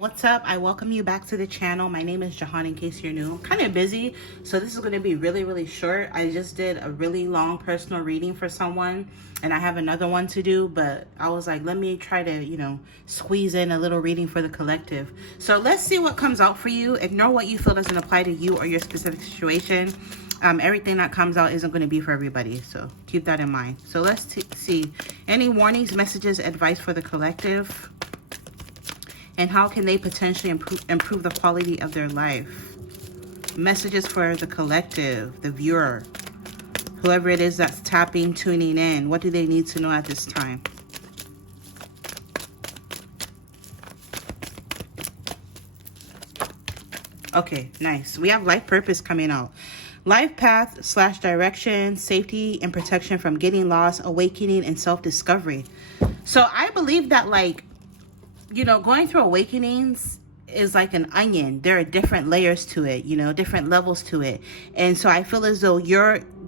What's up? I welcome you back to the channel. My name is Jehan, in case you're new. I'm kind of busy, so this is going to be really short. I just did a really long personal reading for someone, and I have another one to do, but I was like, let me try to, squeeze in a little reading for the collective. So let's see what comes out for you. Ignore what you feel doesn't apply to you or your specific situation. Everything that comes out isn't going to be for everybody, so keep that in mind. So let's see. Any warnings, messages, advice for the collective? And how can they potentially improve the quality of their life? Messages for the collective, the viewer, whoever it is that's tapping, tuning in. What do they need to know at this time? Okay, nice. We have life purpose coming out. Life path / direction, safety and protection from getting lost, awakening, and self-discovery. So I believe that, going through awakenings is like an onion. There are different layers to it, different levels to it. And so I feel as though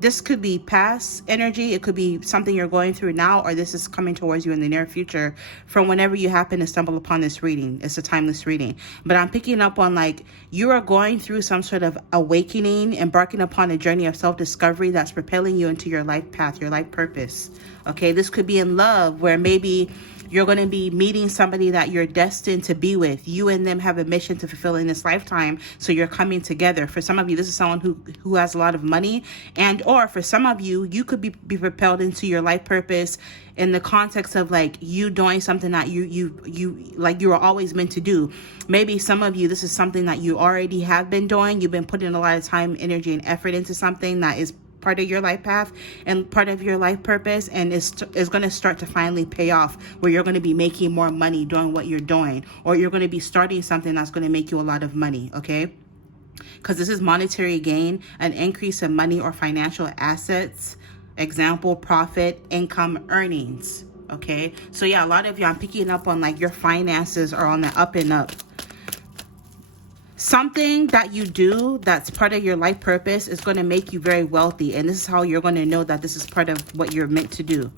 this could be past energy. It could be something you're going through now, or this is coming towards you in the near future from whenever you happen to stumble upon this reading. It's a timeless reading. But I'm picking up on you are going through some sort of awakening, embarking upon a journey of self-discovery that's propelling you into your life path, your life purpose. Okay, this could be in love, where maybe you're going to be meeting somebody that you're destined to be with. You and them have a mission to fulfill in this lifetime, so you're coming together. For some of you, this is someone who has a lot of money, and or for some of you, you could be propelled into your life purpose in the context of you doing something that you were always meant to do. Maybe some of you, this is something that you already have been doing. You've been putting a lot of time, energy, and effort into something that is part of your life path and part of your life purpose, and is going to start to finally pay off, where you're going to be making more money doing what you're doing, or you're going to be starting something that's going to make you a lot of money. Okay, because this is monetary gain, an increase in money or financial assets, example, profit, income, earnings. Okay, so yeah, a lot of you, I'm picking up on your finances are on the up and up. Something that you do that's part of your life purpose is going to make you very wealthy. And this is how you're going to know that this is part of what you're meant to do.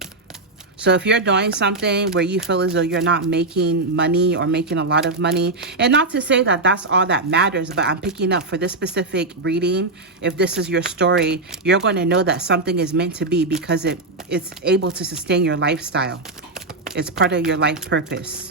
So if you're doing something where you feel as though you're not making money or making a lot of money, and not to say that that's all that matters, but I'm picking up for this specific reading, if this is your story, you're going to know that something is meant to be, because it's able to sustain your lifestyle. It's part of your life purpose.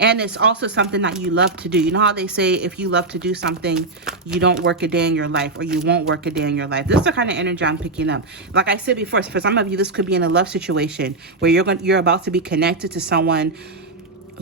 And it's also something that you love to do. You know how they say if you love to do something, you don't work a day in your life, or you won't work a day in your life. This is the kind of energy I'm picking up. Like I said before, for some of you, this could be in a love situation where you're about to be connected to someone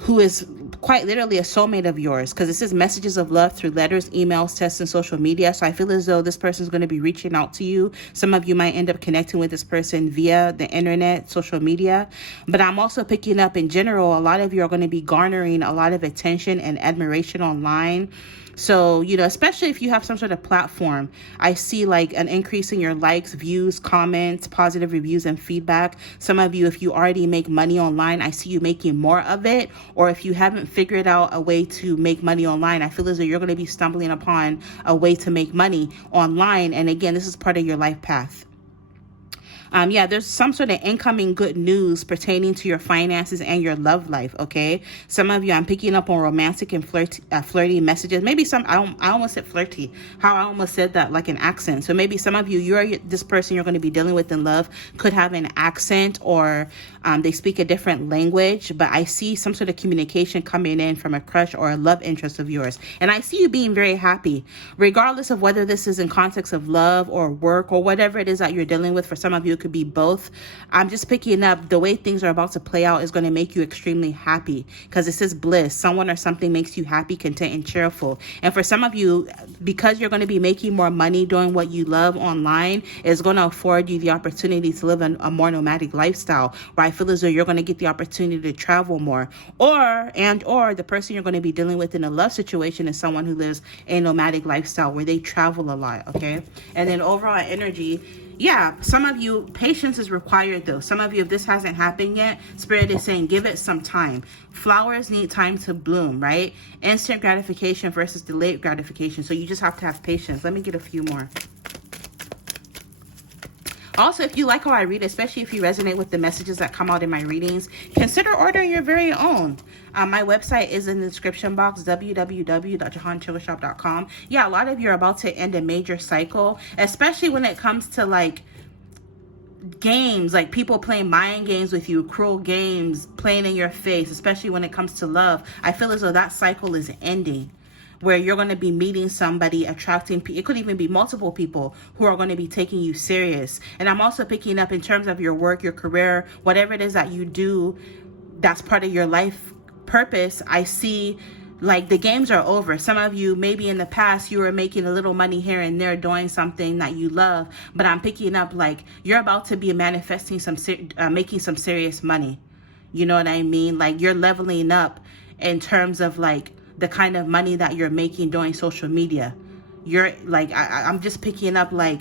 who is quite literally a soulmate of yours, because this is messages of love through letters, emails, texts, and social media. So I feel as though this person is going to be reaching out to you. Some of you might end up connecting with this person via the internet, social media. But I'm also picking up in general, a lot of you are going to be garnering a lot of attention and admiration online. So, especially if you have some sort of platform, I see an increase in your likes, views, comments, positive reviews, and feedback. Some of you, if you already make money online, I see you making more of it. Or if you haven't figured out a way to make money online, I feel as though you're going to be stumbling upon a way to make money online. And again, this is part of your life path. There's some sort of incoming good news pertaining to your finances and your love life. Okay, some of you, I'm picking up on romantic and flirty messages. Maybe I almost said flirty. How I almost said that like an accent. So maybe some of you, this person you're going to be dealing with in love could have an accent, or they speak a different language. But I see some sort of communication coming in from a crush or a love interest of yours, and I see you being very happy, regardless of whether this is in context of love or work or whatever it is that you're dealing with. For some of you, it could be both. I'm just picking up the way things are about to play out is going to make you extremely happy, because this is bliss. Someone or something makes you happy, content, and cheerful. And for some of you, because you're going to be making more money doing what you love online, is going to afford you the opportunity to live a more nomadic lifestyle, where I feel as though you're going to get the opportunity to travel more. Or the person you're going to be dealing with in a love situation is someone who lives a nomadic lifestyle where they travel a lot. Okay, and then overall energy, yeah, some of you, patience is required though. Some of you, if this hasn't happened yet, Spirit is saying give it some time. Flowers need time to bloom, right? Instant gratification versus delayed gratification. So you just have to have patience. Let me get a few more. Also, if you like how I read, especially if you resonate with the messages that come out in my readings, consider ordering your very own. My website is in the description box, www.jehanchillershop.com. Yeah, a lot of you are about to end a major cycle, especially when it comes to like games, like people playing mind games with you, cruel games, playing in your face, especially when it comes to love. I feel as though that cycle is ending, where you're going to be meeting somebody, attracting it could even be multiple people who are going to be taking you serious. And I'm also picking up in terms of your work, your career, whatever it is that you do that's part of your life purpose. I see like the games are over. Some of you, maybe in the past, you were making a little money here and there doing something that you love, but I'm picking up like you're about to be manifesting making some serious money. You know what I mean? Like you're leveling up in terms of like the kind of money that you're making doing social media. You're like, I'm just picking up like,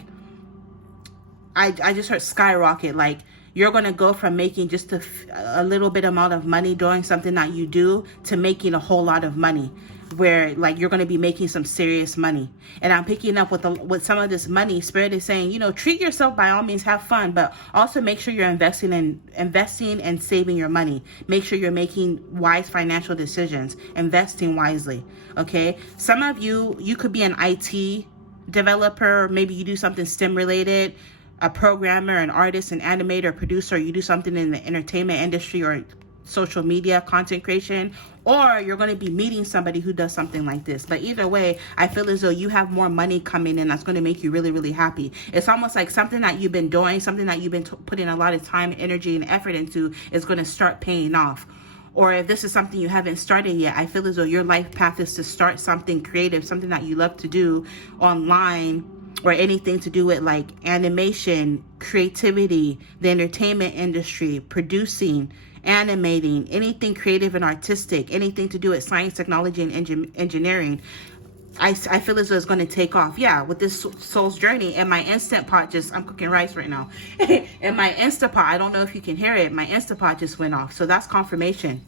I just heard skyrocket. Like you're going to go from making just a little bit amount of money doing something that you do to making a whole lot of money, where like you're going to be making some serious money. And I'm picking up with some of this money. Spirit is saying, you know, treat yourself, by all means, have fun, but also make sure you're investing and saving your money. Make sure you're making wise financial decisions, investing wisely. Okay. Some of you could be an IT developer. Maybe you do something STEM related, a programmer, an artist, an animator, producer. You do something in the entertainment industry or social media content creation, or you're going to be meeting somebody who does something like this. But either way, I feel as though you have more money coming in that's going to make you really, really happy. It's almost like something that you've been doing, something that you've been putting a lot of time, energy, and effort into is going to start paying off. Or if this is something you haven't started yet, I feel as though your life path is to start something creative, something that you love to do online, or anything to do with like animation, creativity, the entertainment industry, producing, animating, anything creative and artistic, anything to do with science, technology, and engineering. I feel as though it's going to take off. Yeah, with this soul's journey. And my Instant Pot I'm cooking rice right now. And my Instant Pot, I don't know if you can hear it, my Instant Pot just went off. So that's confirmation.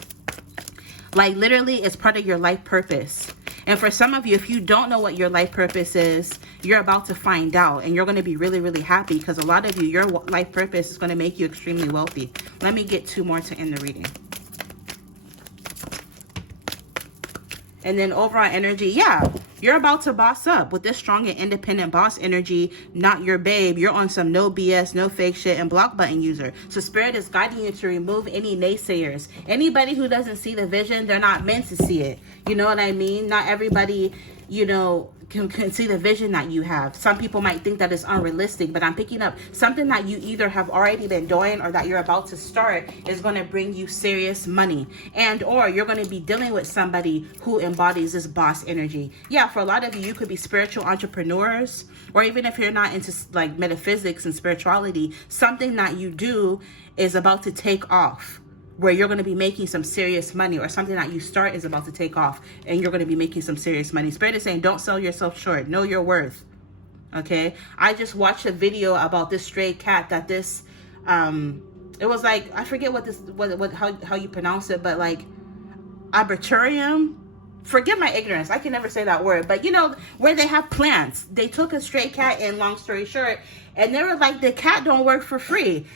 Like literally, it's part of your life purpose. And for some of you, if you don't know what your life purpose is, you're about to find out, and you're going to be really, really happy, because a lot of you, your life purpose is going to make you extremely wealthy. Let me get 2 more to end the reading. And then overall energy, yeah, you're about to boss up with this strong and independent boss energy, not your babe. You're on some no BS, no fake shit, and block button user. So Spirit is guiding you to remove any naysayers. Anybody who doesn't see the vision, they're not meant to see it. You know what I mean? Not everybody, you know, can see the vision that you have. Some people might think that it's unrealistic, but I'm picking up something that you either have already been doing or that you're about to start is going to bring you serious money, and or you're going to be dealing with somebody who embodies this boss energy. Yeah, for a lot of you, you could be spiritual entrepreneurs, or even if you're not into like metaphysics and spirituality, something that you do is about to take off, where you're going to be making some serious money, or something that you start is about to take off and you're going to be making some serious money. Spirit is saying, don't sell yourself short. Know your worth. Okay. I just watched a video about this stray cat that this, it was like, I forget how you pronounce it, but like arboretum. Forgive my ignorance. I can never say that word, but you know, where they have plants, they took a stray cat in, long story short, and they were like, the cat don't work for free.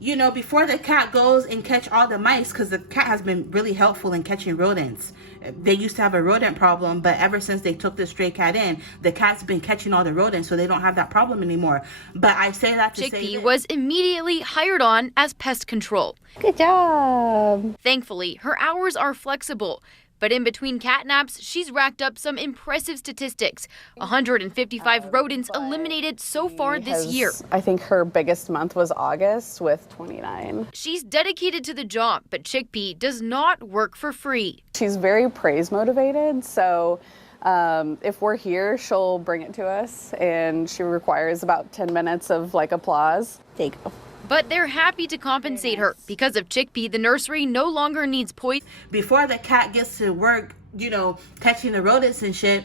You know, before the cat goes and catch all the mice, because the cat has been really helpful in catching rodents. They used to have a rodent problem, but ever since they took the stray cat in, the cat's been catching all the rodents, so they don't have that problem anymore. But I say that to say Chickpea was immediately hired on as pest control. Good job. Thankfully, her hours are flexible. But in between cat naps, she's racked up some impressive statistics. 155 rodents eliminated so far this year. I think her biggest month was August with 29. She's dedicated to the job, but Chickpea does not work for free. She's very praise motivated, so if we're here, she'll bring it to us, and she requires about 10 minutes of like applause. There you go. But they're happy to compensate her. Because of Chickpea, the nursery no longer needs poison. Before the cat gets to work, you know, catching the rodents and shit,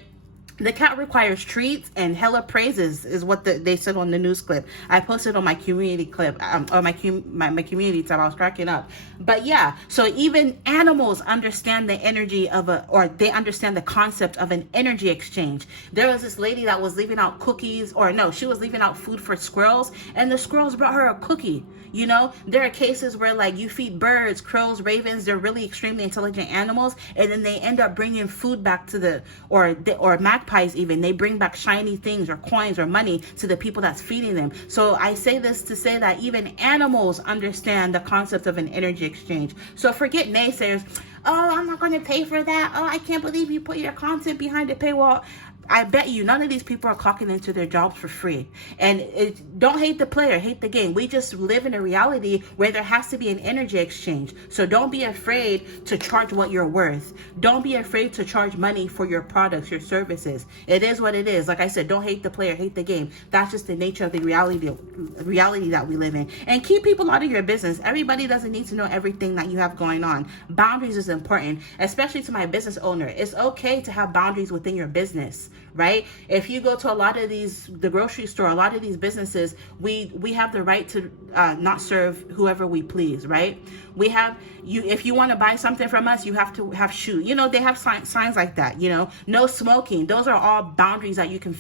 The cat requires treats and hella praises is what they said on the news clip. I posted on my community clip, on my community tab. I was cracking up. But yeah, so even animals understand the energy of or they understand the concept of an energy exchange. There was this lady that was leaving out cookies, or no, she was leaving out food for squirrels, and the squirrels brought her a cookie. You know, there are cases where like you feed birds, crows, ravens, they're really extremely intelligent animals, and then they end up bringing food back to or magpies even, they bring back shiny things or coins or money to the people that's feeding them. So I say this to say that even animals understand the concept of an energy exchange. So forget naysayers. Oh, I'm not going to pay for that. Oh, I can't believe you put your content behind a paywall. I bet you none of these people are clocking into their jobs for free. And don't hate the player, hate the game. We just live in a reality where there has to be an energy exchange. So don't be afraid to charge what you're worth. Don't be afraid to charge money for your products, your services. It is what it is. Like I said, don't hate the player, hate the game. That's just the nature of the reality that we live in. And keep people out of your business. Everybody doesn't need to know everything that you have going on. Boundaries is important, especially to my business owner. It's okay to have boundaries within your business. Right? If you go to a lot of the grocery store, a lot of these businesses, we have the right to not serve whoever we please, right? We have if you want to buy something from us, you have to have shoes. You know, they have signs like that, you know, no smoking. Those are all boundaries that you can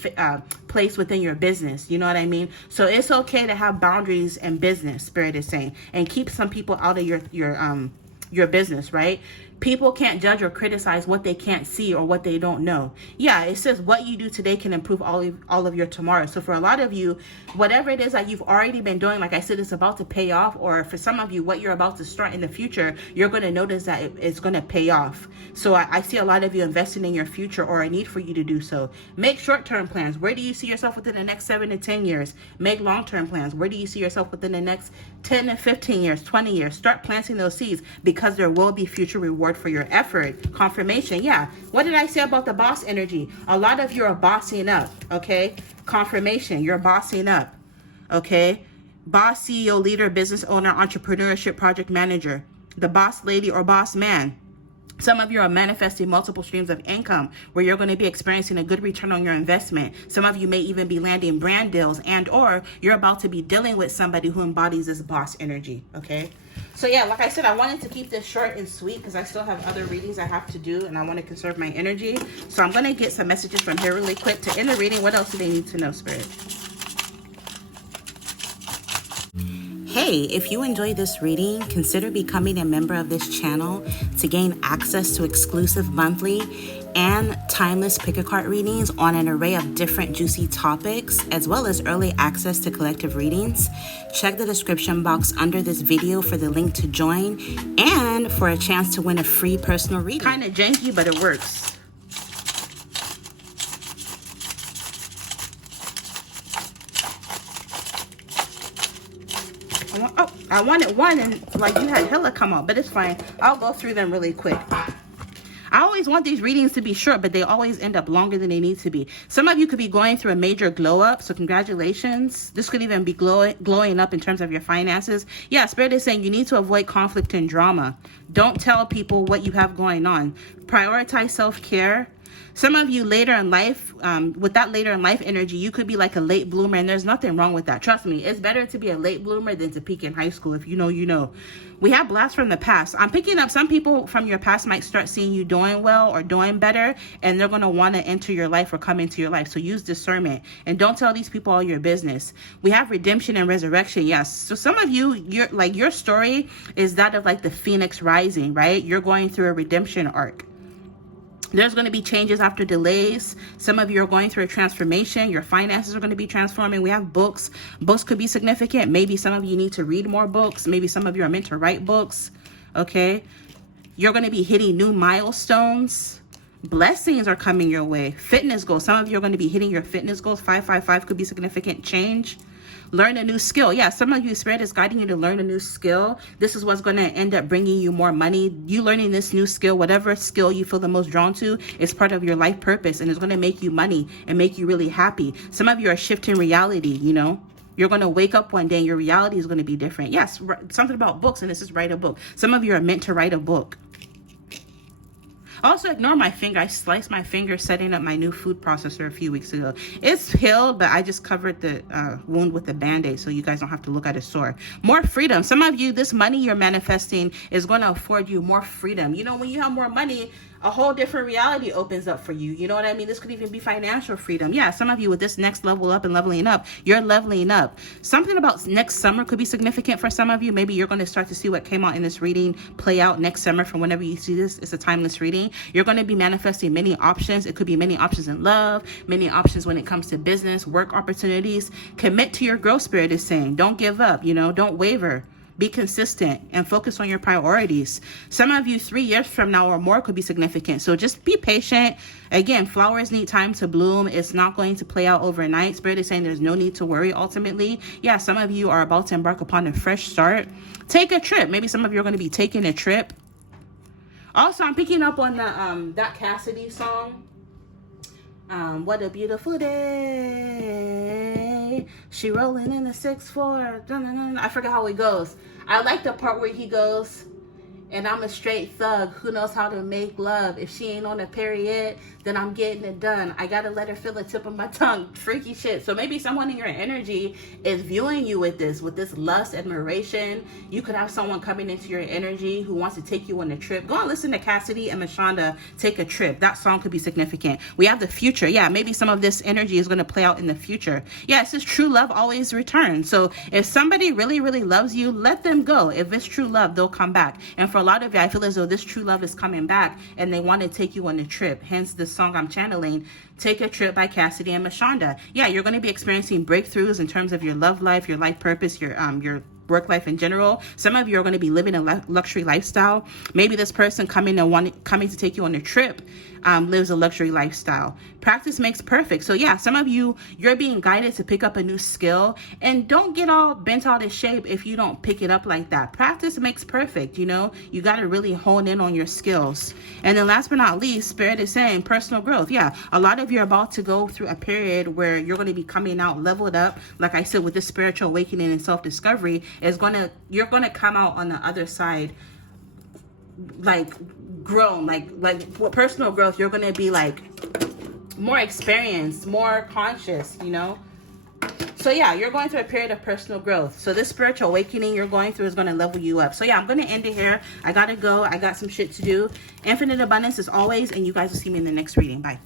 place within your business. You know what I mean? So it's okay to have boundaries in business, Spirit is saying, and keep some people out of your business, right? People can't judge or criticize what they can't see or what they don't know. Yeah, it says what you do today can improve all of your tomorrow. So for a lot of you, whatever it is that you've already been doing, like I said, it's about to pay off. Or for some of you, what you're about to start in the future, you're going to notice that it's going to pay off. So I see a lot of you investing in your future, or a need for you to do so. Make short-term plans. Where do you see yourself within the next 7 to 10 years? Make long-term plans. Where do you see yourself within the next 10 to 15 years, 20 years? Start planting those seeds, because there will be future reward for your effort. Confirmation. Yeah. What did I say about the boss energy? A lot of you are bossing up. Okay. Confirmation. You're bossing up. Okay. Boss, CEO, leader, business owner, entrepreneurship, project manager, the boss lady or boss man. Some of you are manifesting multiple streams of income where you're going to be experiencing a good return on your investment. Some of you may even be landing brand deals, and or you're about to be dealing with somebody who embodies this boss energy. Okay. So yeah, like I said, I wanted to keep this short and sweet because I still have other readings I have to do, and I want to conserve my energy. So I'm going to get some messages from here really quick to end the reading. What else do they need to know, Spirit? Hey, if you enjoyed this reading, consider becoming a member of this channel to gain access to exclusive monthly and timeless pick-a-card readings on an array of different juicy topics, as well as early access to collective readings. Check the description box under this video for the link to join and for a chance to win a free personal reading. Kind of janky, but it works. I wanted one, and like you had hella come out, but it's fine. I'll go through them really quick. I always want these readings to be short, but they always end up longer than they need to be. Some of you could be going through a major glow up, so congratulations. This could even be glowing up in terms of your finances. Yeah, Spirit is saying you need to avoid conflict and drama. Don't tell people what you have going on. Prioritize self-care. Some of you later in life, with that later in life energy, you could be like a late bloomer, and there's nothing wrong with that. Trust me, it's better to be a late bloomer than to peak in high school. If you know, you know. We have blasts from the past. I'm picking up some people from your past might start seeing you doing well or doing better, and they're going to want to enter your life or come into your life. So use discernment, and don't tell these people all your business. We have redemption and resurrection. Yes. So some of you, your story is that of like the phoenix rising, right? You're going through a redemption arc. There's going to be changes after delays. Some of you are going through a transformation. Your finances are going to be transforming. We have books. Books could be significant. Maybe some of you need to read more books. Maybe some of you are meant to write books. Okay. You're going to be hitting new milestones. Blessings are coming your way. Fitness goals. Some of you are going to be hitting your fitness goals. 555 could be significant change. Learn a new skill. Yeah, some of you, Spirit is guiding you to learn a new skill. This is what's going to end up bringing you more money. You learning this new skill, whatever skill you feel the most drawn to, is part of your life purpose, and it's going to make you money and make you really happy. Some of you are shifting reality, you know. You're going to wake up one day and your reality is going to be different. Yes, something about books, and this is write a book. Some of you are meant to write a book. Also, ignore my finger. I sliced my finger setting up my new food processor a few weeks ago. It's healed, but I just covered the wound with a band-aid so you guys don't have to look at it sore. More freedom. Some of you, this money you're manifesting is going to afford you more freedom. You know, when you have more money, a whole different reality opens up for you. You know what I mean? This could even be financial freedom. Yeah, some of you with this next level up and leveling up, you're leveling up. Something about next summer could be significant for some of you. Maybe you're going to start to see what came out in this reading play out next summer from whenever you see this. It's a timeless reading. You're going to be manifesting many options. It could be many options in love, many options when it comes to business, work opportunities. Commit to your growth, Spirit is saying. Don't give up, you know, don't waver. Be consistent and focus on your priorities. Some of you 3 years from now or more could be significant. So just be patient. Again, flowers need time to bloom. It's not going to play out overnight. Spirit is saying there's no need to worry ultimately. Yeah, some of you are about to embark upon a fresh start. Take a trip. Maybe some of you are going to be taking a trip. Also, I'm picking up on the that Cassidy song. What a beautiful day. She rolling in a 6'4". I forget how it goes. I like the part where he goes, and I'm a straight thug who knows how to make love. If she ain't on a period, then I'm getting it done. I gotta let her feel the tip of my tongue. Freaky shit. So maybe someone in your energy is viewing you with this lust, admiration. You could have someone coming into your energy who wants to take you on a trip. Go and listen to Cassidy and Mashonda, Take a Trip. That song could be significant. We have the future. Yeah, maybe some of this energy is going to play out in the future. Yeah, it says true love always returns. So if somebody really, really loves you, let them go. If it's true love, they'll come back. And for a lot of you, I feel as though this true love is coming back and they want to take you on a trip. Hence the song I'm channeling, Take a Trip by Cassidy and Mashonda. Yeah, you're going to be experiencing breakthroughs in terms of your love life, your life purpose, your work life in general. Some of you are going to be living a luxury lifestyle. Maybe this person coming to take you on a trip lives a luxury lifestyle. Practice makes perfect. So yeah, some of you, you're being guided to pick up a new skill, and don't get all bent out of shape if you don't pick it up like that. Practice makes perfect. You know, you got to really hone in on your skills. And then last but not least, Spirit is saying personal growth. Yeah, a lot of you are about to go through a period where you're going to be coming out leveled up. Like I said, with this spiritual awakening and self-discovery, you're going to come out on the other side like grown, like personal growth. You're going to be like more experienced, more conscious, you know. So yeah, you're going through a period of personal growth. So this spiritual awakening you're going through is going to level you up. So yeah, I'm going to end it here. I gotta go. I got some shit to do. Infinite abundance as always, and you guys will see me in the next reading. Bye.